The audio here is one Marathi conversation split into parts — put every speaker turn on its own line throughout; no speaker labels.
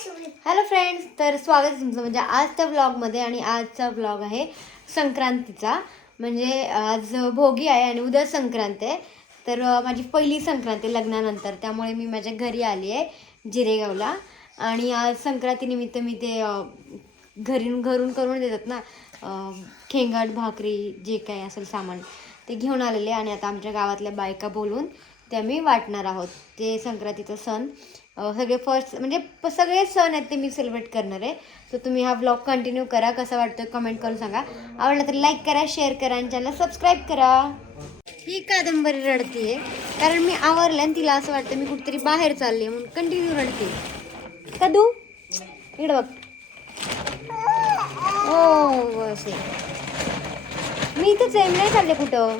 हॅलो फ्रेंड्स तर स्वागत तुमचं म्हणजे आजच्या व्लॉगमध्ये आणि आजचा व्लॉग आहे संक्रांतीचा. म्हणजे आज भोगी आहे आणि उद्या संक्रांत आहे. तर माझी पहिली संक्रांत आहे लग्नानंतर. त्यामुळे मी माझ्या घरी आली आहे जिरेगावला. आणि आज संक्रांतीनिमित्त मी ते घरी घरून करून देतात ना खेंगाट खेंगड भाकरी जे काही असेल सामान ते घेऊन आलेले. आणि आता आमच्या गावातल्या बायका बोलून ते आम्ही वाटणार आहोत. ते संक्रांतीचा सण. सगळे फर्स्ट म्हणजे प- सगळे सण आहेत ते मी सेलिब्रेट करणार आहे. सो तुम्ही हा ब्लॉग कंटिन्यू करा. कसा वाटतो कमेंट करून सांगा. आवडलं तर लाईक करा शेअर करा आणि चॅनल सबस्क्राईब करा. ही कादंबरी रडते कारण मी आवरले आणि तिला असं वाटतं मी कुठेतरी बाहेर चालले म्हणून कंटिन्यू रडते कदू? इकडं बघ. हो असे. मी इथेच आहे नाही चालले कुठं.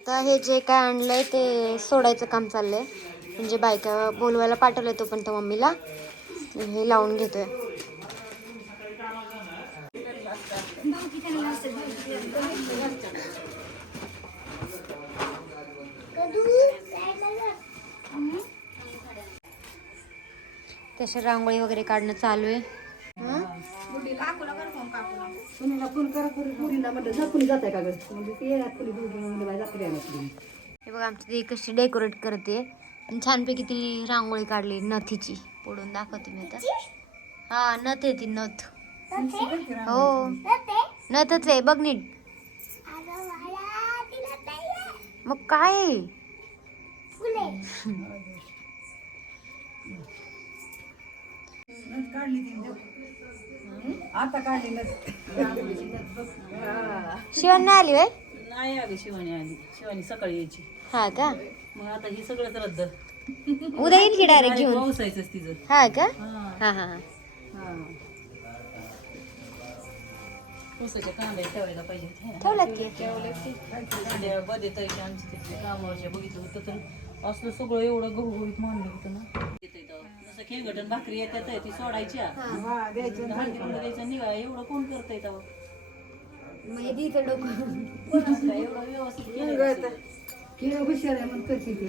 आता हे जे काय आणलंय ते सोडायचं काम चाललंय. म्हणजे बायका बोलवायला पाठवलंय तोपर्यंत मम्मीला. हे लावून घेतोय. तशा रांगोळी वगैरे काढणं चालू आहे. हं?
म्हणजे ते पुरी
हे बघा आमची ती कशी डेकोरेट करते. छानपैकी ती रांगोळी काढली नथीची. पुढून दाखवते मी आता. हा नथ आहे ती नथ. हो. नथच आहे बघ नीट. मग काय? शिवण नाही आली वय
नाही आली शिवानी आली. शिवानी सकाळी यायची.
हा का?
मग आता ही सगळंच रद्द.
उद्या येईल की डायरेक्ट घेऊन?
पावसायचंच तिचं
हा का?
हा.
हा
ऊसाच्या ठेवायला पाहिजे होत्या.
ठेवलात की?
कांद्या बदे ताईचे आमचे तिथले कामावरच्या बघितलं होतं तर असलं सगळं एवढं गहू गहूत मांडलं होतं ना. जसं खेळगटन भाकरी येतात ती सोडायच्या.
हा. द्यायचं
निघा एवढं कोण
मग हे
हुशार आहे म्हणून करते ती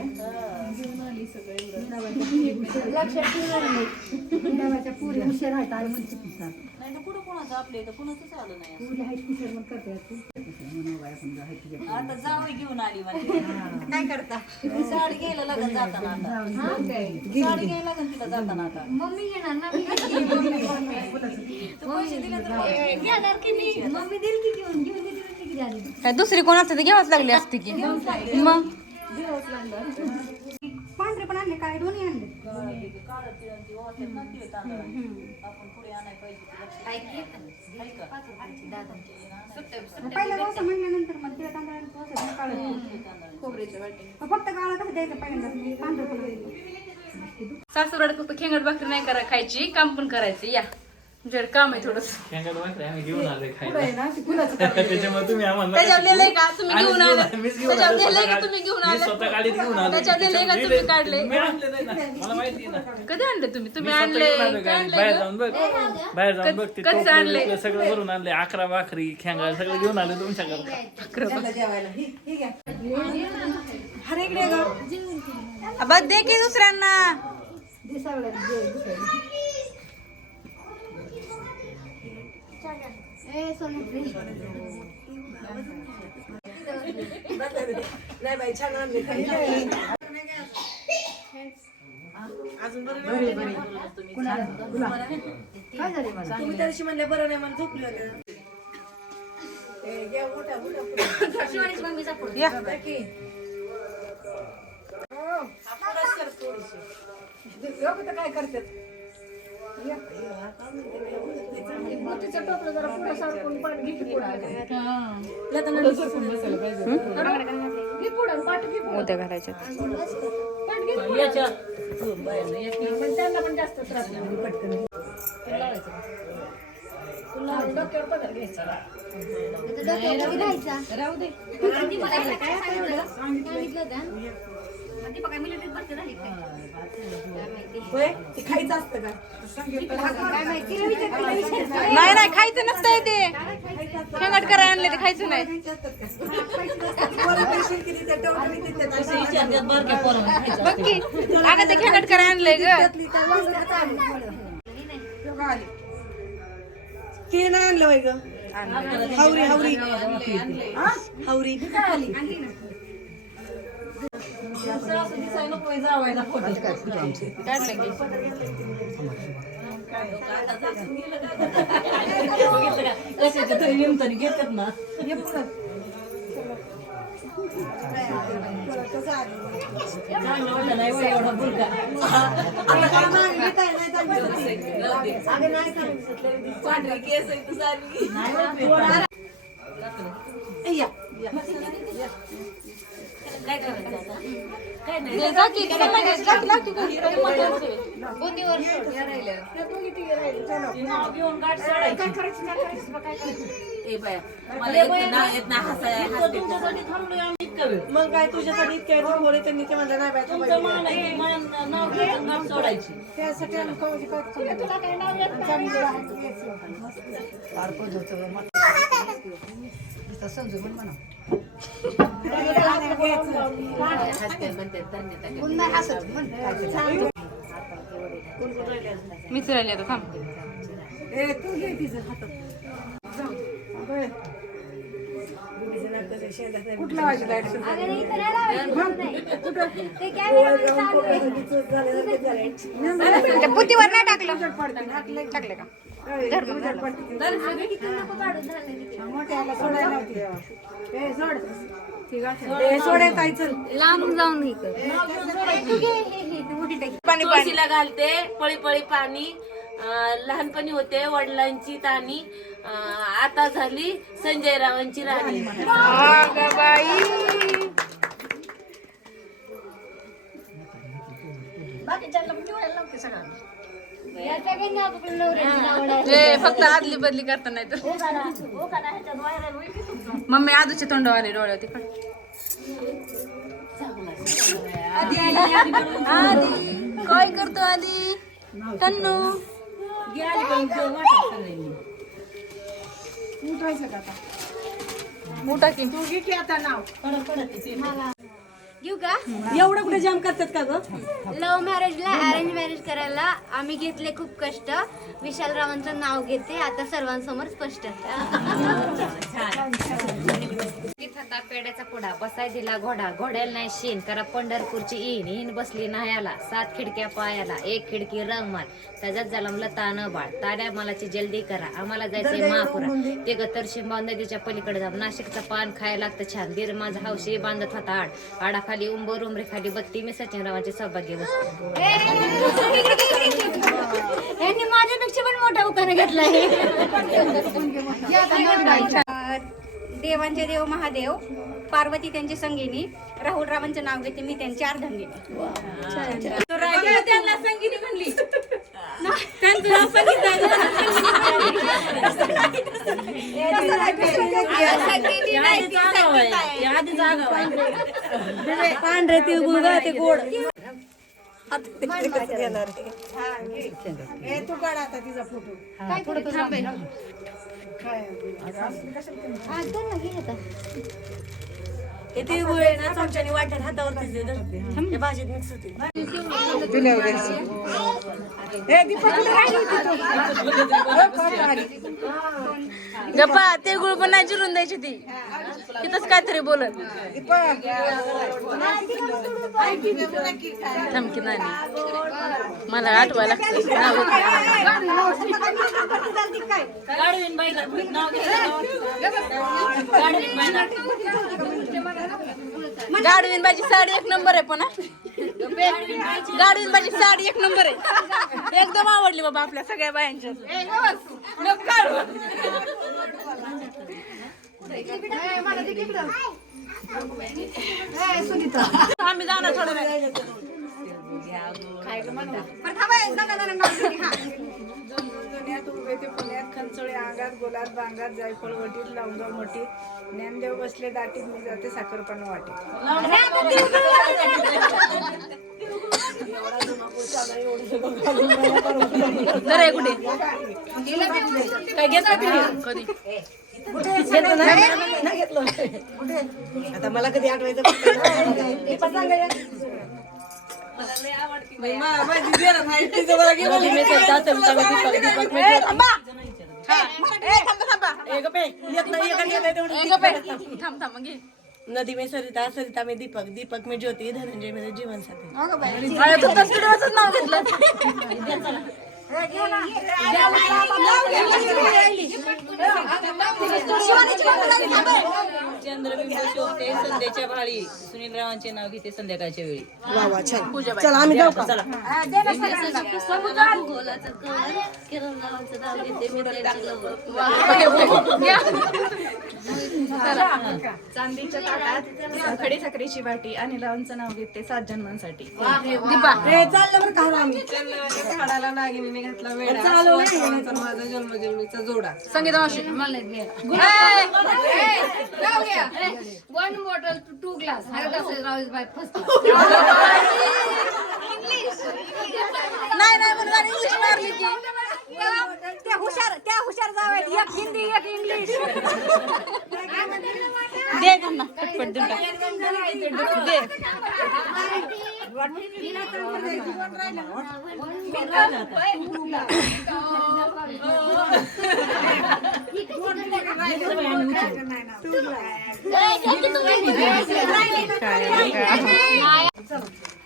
लक्षात ठेवणार नाही.
पुरी हुशार आहेत आणि म्हणते ती
नाही तर कुठं कोणाचं आपल्या इथं? कोणाचंच आलं नाही
पुरी आहेत हुशार म्हणून करते ती म्हणून बाई आपण आहे तुझ्या
आता जावई घेऊन आली म्हणजे. काय करता? साडी घ्यायला लागत जाताना आता. साडी घ्यायला लागत तिला जाताना आता.
मम्मी घेणार ना? मी? घेणार की मी? मम्मी देईल की घेऊन? घेऊन झाली
काय दुसरी कोण असते तर घ्यावंच लागली असते की? मग?
पांढरे पण आणले काय दोन्ही आणले? पहिल्या म्हणल्यानंतर मग तिला तांदळाला खोबऱ्याच्या फक्त काळा कसं द्यायचं पहिल्यांदा? पांढरं
फक्त खेंगड भाकरी नाही करा खायची काम पण करायचं या. तुमच्याकडे काम आहे थोडस.
शेंगाला भाकरी आम्ही घेऊन आलोय खायला.
पुढं आहे ना? ती फुलाचं
त्याच्यामुळे तुम्ही आम्हाला
त्याच्यावर लिहिलंय का? तुम्ही
आम्हीच
घेऊन
घेऊन
आले.
आलो, मीच घेऊन
त्याच्यावर
आलो,
लिहिलंय का तुम्ही घेऊन
मी
आले?
स्वतः गाडीत घेऊन आलो.
त्याच्यावर लिहिलंय का तुम्ही काढले?
मी आणले नाही ना. मला माहिती आहे ना.
कधी आणले तुम्ही?
मी
तुम्ही
स्वतः
आणले
घेऊन आलोय
काय
गाडीत.
आणलंय
बाहेर? जाऊन बघ. बाहेर जाऊन बघ ते
कधी
टोपलं
आणलंय?
बिपलं सगळं भरून आणले. अकरा भाकरी खेंगा सगळं घेऊन आले तुमच्याकडे
त्याला जेवायला. ही ही घ्या.
अबा दे की दुसऱ्यांना.
दिसावला दे दुसऱ्या
ए
नाही बाई छान आणले
काय झाले मला
तुम्ही त्या दिवशी म्हणले बरं नाही मला झोपलं काय करतात. मोतीचं टोपलं जरा पुढं सरकून पाठ घे की पुढं. घे पुढं, पाठ घे पुढं.
उद्या घालायच्या
पाठ घे पुढं.
याच्यात हो, बाहेर एक
पण त्यांना पण जास्त त्रास नाही. पटकन तुला डोक्यावर पदर घ्यायचा.
डोक्यावर राहायचा
राहू दे.
सांगितलं होतं?
खायचं असतं का?
नाही नाही खायचं नसतंय ते. खेंगाट करायला आणले ते खायचं नाही. बघ की अगं ते खेंगाट करायला आणलंय ग.
आणलं वय ग. हावरी हावरी? हावरी.
कशाच्या तरी निमताने घेतात ना नाही एवढा बुलका काय करायचं आता? काय नाही
की, चल ना गं, जा की, लाव की गं.
बुंदीवर
नाव घेऊन गाठ सोडायची. ए बाया, मला येत नाही येत नाही हसाय- हसते. तुमच्यासाठी थांबलोय आम्ही इतका वेळ.
मग काय तुझ्यासाठी इतक्या थांबवले त्यांनी ते म्हणलं नाही बाय
गाठ सोडायची.
त्यासाठी आम्ही काय तुला काय नाव
मीच राहिली आता थांब.
कुठला वाजला
लाइट पुतीवर नाही टाकलं टाकलं का
लांब जाऊन
तुळशीला घालते पळी पळी पाणी लहानपणी होते वडिलांची ताणी आता झाली संजय रावांची राणी.
अगं ते फक्त आदली बदली करता नाही तर. मम्मी आजूचे तोंड आले डोळे तिकड. आधी काय करतो आधी? तन्नू.
पण?
मोठा की
तू घे की आता नाव.
घेऊ का
एवढं कुठे जाम करतात का ग?
लव्ह मॅरेजला अरेंज मॅरेज करायला आम्ही घेतले खूप कष्ट. विशाल रावांचं नाव घेते आता सर्वांसमोर स्पष्ट.
पेड्याचा पुडा बसाय दिला घोडा घोड्याला नाही शीन करा पंढरपूरची ईन ईन बसली नाह्याला सात खिडक्या पायाला एक खिडकी रंगमाल त्याच्यात जलमलं तान बाळ ताड्या मालाची जल्दी करा आम्हाला जायचंय महापुरा. ते गतर शिंबा नदीच्या पलीकडे जाऊ नाशिकचं पान खायला लागतं छान दीर माझा हौशी बांधत होता आड आडाखाली उंबर उमरे खाली बत्ती मी सचिनरावांचे सौभाग्य बसते
यांनी माझ्यापेक्षा पण मोठा उखाणा घेतलाय
देवांचे देव महादेव पार्वती त्यांची संगिनी राहुल रावांचं नाव घेते मी त्यांची अर्धांगिनी.
त्यांना संगीनी म्हणली. त्यांचं नाव संगीत.
पांढरे ते गोड. घेणार ए तू काढ आता तिचा फोटो.
ते तिळगुळ आहे ना चमच्याने वाटत हातावरतीच दे धर. ते भाजीत मिक्स होते.
ए दीपक कुठे राहिली होती तू?
गप्पा ते गुळ पण नाही जिरून द्यायची ती. तिथंच काहीतरी बोलत. धमकी नाही मला आठवायला लागतं
गाडवीन
बाजी साडी एक नंबर आहे पण गाडवीन बाजी साडी एक नंबर आहे. एकदम आवडली बाबा आपल्या सगळ्या बायांच्या आम्ही जाणार थोडं
जुन्यात उभे ते पुण्यात खंचोळे अंगात गोलात बांगात जायफळ वटीत लवंगा मोठी ज्ञानदेव बसले दाटीत मी जाते साखरपण वाटीत
जरा कुठे? काय घेतलं? कधी
आता मला कधी आठवायचं
थांब. थांब.
नदी में सरिता सरिता में दीपक दीपक में ज्योती धनंजय मेरे जीवन साथी.
चंद्रबिंब संध्याच्या भाळी सुनील रावांचे नाव घेते संध्याकाळच्या वेळी
वा वा छान चला आम्ही जाऊ का चला
चांदीच्या ताटात खडी साखरेची वाटी आणि लावूनचं नाव घेते सात जन्मांसाठी
चाललं बरं आम्ही
घातला वेळा माझा जन्मजन्मीचा जोडा.
संगीता मावशी
one bottle two glass Rahul bye first
नाही नाही म्हणून आणि इंग्लिश मारली की
त्या- त्या हुशार त्या हुशार जावयात एक हिंदी एक इंग्लिश.
दे त्यांना. पटपट टाक. दे.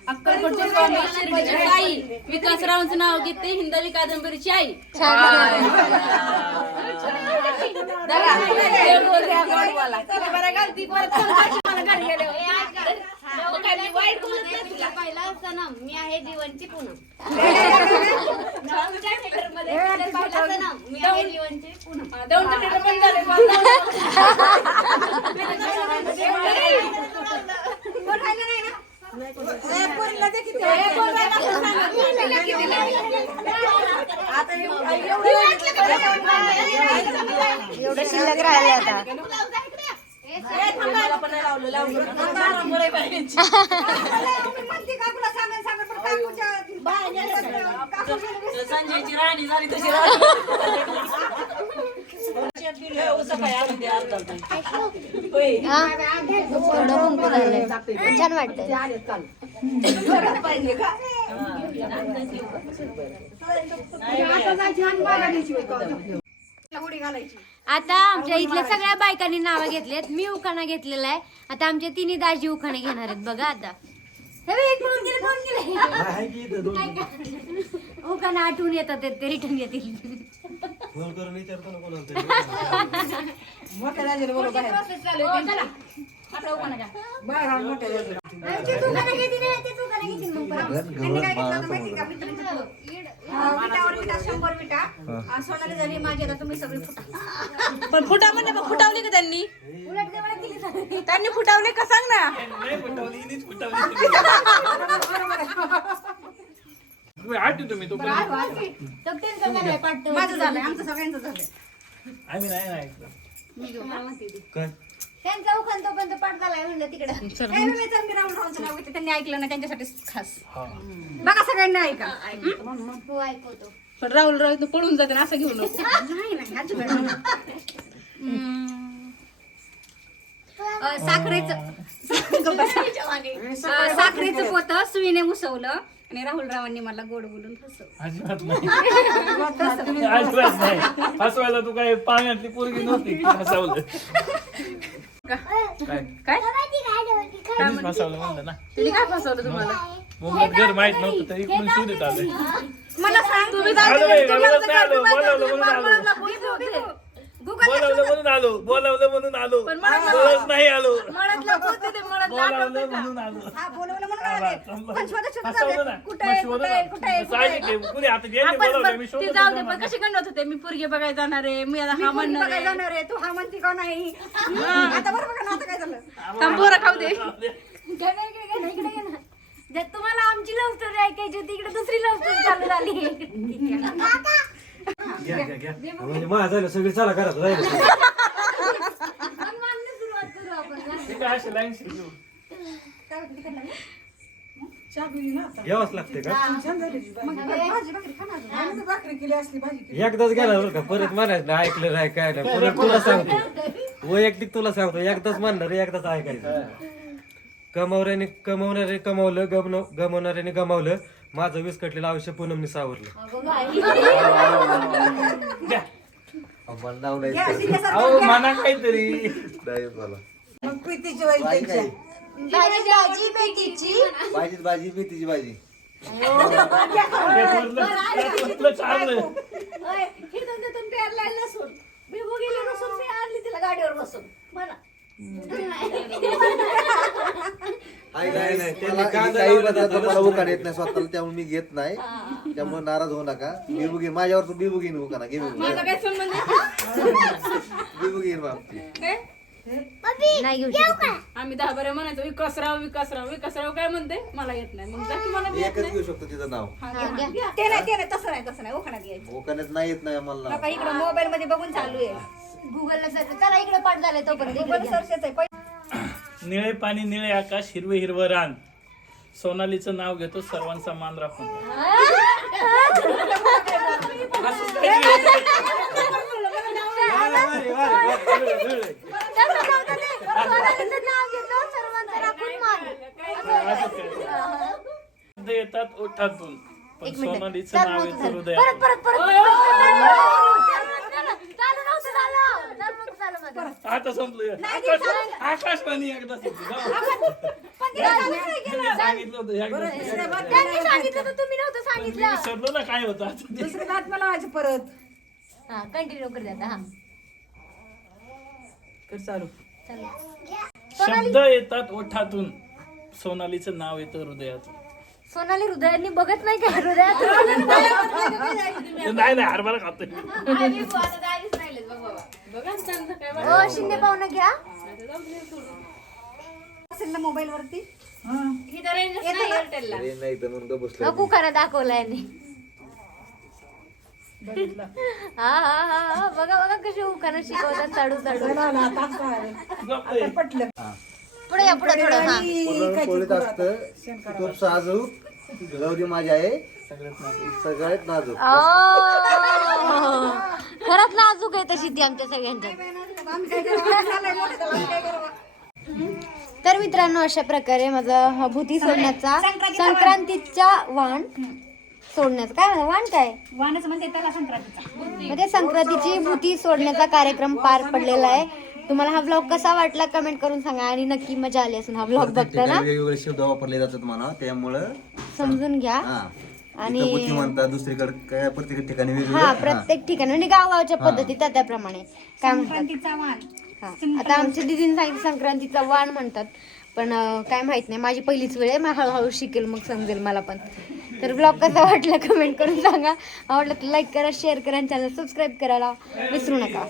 अक्कलकोटचे स्वामी शिर्डीचे साई. विकासरावांचं नाव घेते हिंदवी कादंबरीची आई.
पहिला सनम मी आहे जीवनची पूनम पहिला सनम मी आहे जीवनची पूनम
एवढं शिल्लक राहिले आता.
संजयची राणी झाली तशी राणी
छान वाटतंय. आता आमच्या इथल्या सगळ्या बायकांनी नावं घेतलेत. मी उखाणा घेतलेला आहे. आता आमच्या तिन्ही दाजी उखाणे घेणार आहेत. बघा आता. हे उखाणा आठवून येतात ते- ते रिटर्न येतील. आमचे उखाणा घेतील नाही, तेच उखाणा घेतील मग परत.
त्यांनी काय घेतलं होतं माहिती का? मित्रांनो? अं, विटावर विटा शंभर विटा. आणि सोनाली झाली माझी आता तुम्ही सगळी फुटा.
पण फुटा म्हणजे मग फुटावली का त्यांनी?
उलट जवळ.
त्यांनी फुटावले का सांग ना?
तुम्ही आठ तुम्ही तो पण.
तो त्यांचं झालंय पाठ
माझं झालंय आमचं सगळ्यांचं झालंय.
आम्ही नाही ना ऐकलं.
त्यांचा उखाण तोपर्यंत पाठ झालाय म्हणलं तिकडं.
चांगले राहून राहून नाव घेते. त्यांनी ऐकलं ना त्यांच्यासाठी खास.
हा.
बघा सगळ्यांनी ऐका.
हो ऐकवतो.
पण राहुल राहुल तू पळून जाते ना असं घेऊ नको.
नाही नाही अजिबात नाही. अं, साखरेचं अं, साखरेचं पोत सुईने मुसवलं आणि राहुल रावांनी मला गोड बोलून फसवलं
अजिबात नाही. अजिबात नाही. हसवायला तू काय पाण्यातली पोरगी नव्हती की हसवलं? काय?
काय?
कधीच हसवलं म्हणलं ना.
तिने काय फसवलं तुम्हाला?
मुंबईत घर माहीत नव्हतं तरी इकडून शोधत आलं.
मला सांग तुम्ही
आलो बाई, बोलावलं नाही आलो बोलावलं म्हणून आलो. बोलावलं म्हणून आलो बोलावलं म्हणून आलो. बोलत नाही आलो
मळ्यातलं पोते ते मळ्यात
बोलावलं म्हणून आलो.
हा बोलवलं म्हणून आले. पण शोधत शोधत
हसवलं ना.
आले. कुठे आहे,
मग शोधत
कुठे आहे,
आलो.
कुठे आहे, कुठे आहे?
साहजिक आहे. कुणी आता गेले
आपण
बोलावलं
पण
मी
ते
शोधत
जाऊ दे पण कशी गणवत होते? मी पोरगी बघायला जाणार आहे मी आता
मी
हा
कोणी
म्हणणार
बघायला
आहे
जाणार आहे. तू हा म्हणती का नाही आता बरोबर का ना आता काय झालं?
थांब बोरा खाऊ दे.
घे ना इकडे घे ना, इकडे घे ना. जर तुम्हाला आमची लव्ह स्टोरी ऐकायची होती इकडे दुसरी लव्ह स्टोरी चालू झाली
घ्या घ्या घ्या. म्हणजे माझं झालं सगळी चला घरात जायला
असली भाजी केली
एकदाच गेला बरं का परत म्हणायचं नाही, ऐकलं नाही काय नाही. परत तुला सांगतो. वैयक्तिक तुला सांगतो एकदाच म्हणणार एकदाच ऐकायचं. कमावऱ्याने कमावणारे कमावलं गमन गमवणाऱ्याने गमावलं माझं विस्कटलेलं आयुष्य पूनमने सावरलं. अहो म्हणा काहीतरी.
मग त्यांच्या
भाजी भाजी मेथीची
भाजीच भाजी मेथीची भाजी.
त्यातलं चाललं
आई
नाही, नाही, त्यांनी
मला-
कांदा
काही
लावला
पदार्थ
तर
मला
लसूण
उकाड येत नाही स्वतःला त्यामुळे मी घेत नाही. त्यामुळे नाराज होऊ नका. बिबुगी माझ्यावर तू बिबुगीन उका ना घे
माझा काय संबंध?
बिबुगीन बाबती
नाही घेऊ शकत
आम्ही दहा बरे म्हणायचो विकासराव विकासराव विकासराव काय म्हणते? मला येत नाही. मग जा की मला
एकच घेऊ शकतो तिचं नाव.
हा, घ्या.
ते नाही ते नाही तसं नाही तसं नाही. उखाण्यात घ्यायचं
उकाण्यात नाही येत नाही मला
नका इकडं मोबाईल मध्ये बघून चालू आहे.
गुगलला सर्च चला इकडे पाठ झालंय तोपर्यंत. इकडे
गुगल
घ्या.
सर्चच आहे पहिले
निळे पाणी निळे आकाश हिरवे हिरवं रान. सोनालीचं नाव घेतो सर्वांचा मान राखून. असंच काहीतरी होतं. येतात ओठातून पण
एक मिनिट
सोनालीचं
चालू
नाव
नव्हतं
येतं
झालं.
हृदयात
परत परत परत चालू नव्हतं झालं. चालू नव्हतं झालं. चालू नव्हतं झालं माझं.
आता संपलं आकाश आकाशवाणी एकदा संपली. जाऊ. सांगितलं होतं एकदा.
त्यांनी सांगितलं तर तुम्ही नव्हतं
मी
सांगितलं
विसरलो ना काय होतं आता ते.
दुसरी बात मला व्हायची परत
हा कंटिन्यू कर द्या हा
कर चालू.
शब्द येतात ओठातून. सोनालीचं नाव येतं हृदयातून.
सोनाली हृदयाने बघत नाही का? हृदयात
नाही नाही हरभरा खातोय.
ओ शिंदे पाहुणं घ्या.
असेल ना मोबाईल वरती
एअरटेलला
अरे नाही तर म्हणून बसलो
नको करा दाखवला यांनी हा हा हा हा. बघा बघा कशी उखाणं शिकवतात चाडू चाडू
गप्प
पटलं.
पुढे या पुढे थोडं हा.
असतं. खूप साजूक. गौरी माझी आहे सगळ्यात नाजूक.
खरंच नाजूक आहे तशी ती आमच्या सगळ्यांच्या.
तर
मित्रांनो अशा प्रकारे माझा हा भूती सोडण्याचा संक्रांतीचा वाण सोडण्याचा. काय वाण काय?
म्हणते त्याला संक्रांतीचा?
म्हणजे संक्रांतीची भूती सोडण्याचा कार्यक्रम पार पडलेला आहे. तुम्हाला हा ब्लॉग कसा वाटला कमेंट करून सांगा आणि नक्की मजा आली असून हा ब्लॉग बघताना.
वेगवेगळे शब्द वापरले जातात म्हणा त्यामुळं
समजून घ्या.
हा.
आणि-
म्हणतात दुसरीकडे काय प्रत्येक ठिकाणी
हा प्रत्येक ठिकाणी म्हणजे गावगावच्या पद्धती त्या त्याप्रमाणे काय म्हणतात? हा. आता आमच्या दिदीने सांगितलं संक्रांतीचा वाण म्हणतात. पण काय माहीत नाही. माझी पहिलीच वेळ आहे. मग हळूहळू शिकेल मग समजेल मला पण. तर ब्लॉग कसा वाटला कमेंट करून सांगा. आवडलं तर लाईक करा शेअर करा आणि चॅनल सबस्क्राईब करायला विसरू नका.